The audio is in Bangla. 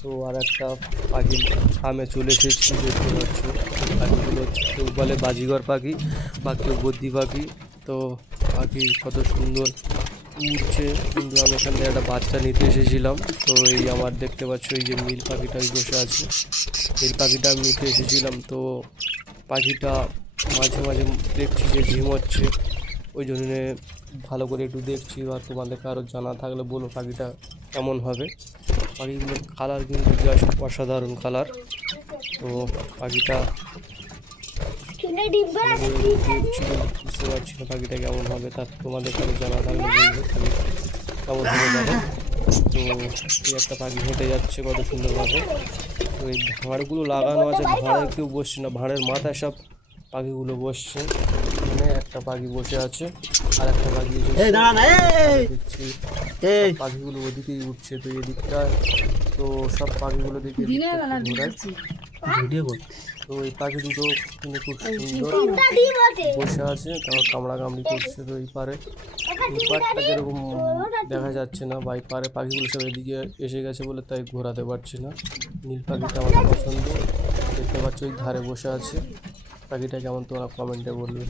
তো আর একটা পাখির ফার্মে চলে এসেছি, দেখতে পাচ্ছ। পাখিগুলো হচ্ছে কেউ বলে বাজিঘর পাখি বা কেউ বদ্যি পাখি। তো পাখি কত সুন্দর উঠছে, কিন্তু আমি এখানে একটা বাচ্চা নিতে এসেছিলাম। তো এই আমার দেখতে পাচ্ছ এই যে নীল পাখিটাই বসে আছে, নীল পাখিটা আমি নিতে এসেছিলাম। তো পাখিটা মাঝে মাঝে দেখছি যে ঝিমোচ্ছে, ওই জন্যে ভালো করে একটু দেখছি। আর তোমাদেরকে আরও জানা থাকলে বলো পাখিটা কেমন হবে। পাখিগুলোর কালার কিন্তু জাস্ট অসাধারণ কালার। তো পাখিটা ভালো করে দেখছি, বুঝতে পারছি না পাখিটা কেমন হবে। তার তোমাদের কারো জানা থাকলে বলবে পাখি কেমন হবে দেখো। তো এই একটা পাখি হেঁটে যাচ্ছে কত সুন্দরভাবে। তো এই ভাঁড়গুলো লাগানো আছে, ভাঁড়ে কেউ বসছে না, ভাঁড়ের মাথায় সব পাখিগুলো বসছে। এখানে একটা পাখি বসে আছে, আর একটা পাখি এসেছে। দেখছি সব পাখিগুলো ওদিকেই উঠছে, তো এদিকটা তো সব পাখিগুলো দেখে ঘোরায় ভিডিও করতে। তো এই পাখি দুটো কিন্তু খুব সুন্দর বসে আছে, তারপর কামড়াকামড়ি করছে। তো এই পারটা যেরকম দেখা যাচ্ছে না, বা এই পারে পাখিগুলো সব এদিকে এসে গেছে বলে তাই ঘোরাতে পারছি না। নীল পাখিটা আমার পছন্দ, দেখতে পাচ্ছ ওই ধারে বসে আছে। পাখিটা কেমন তোমরা কমেন্টে বলবে।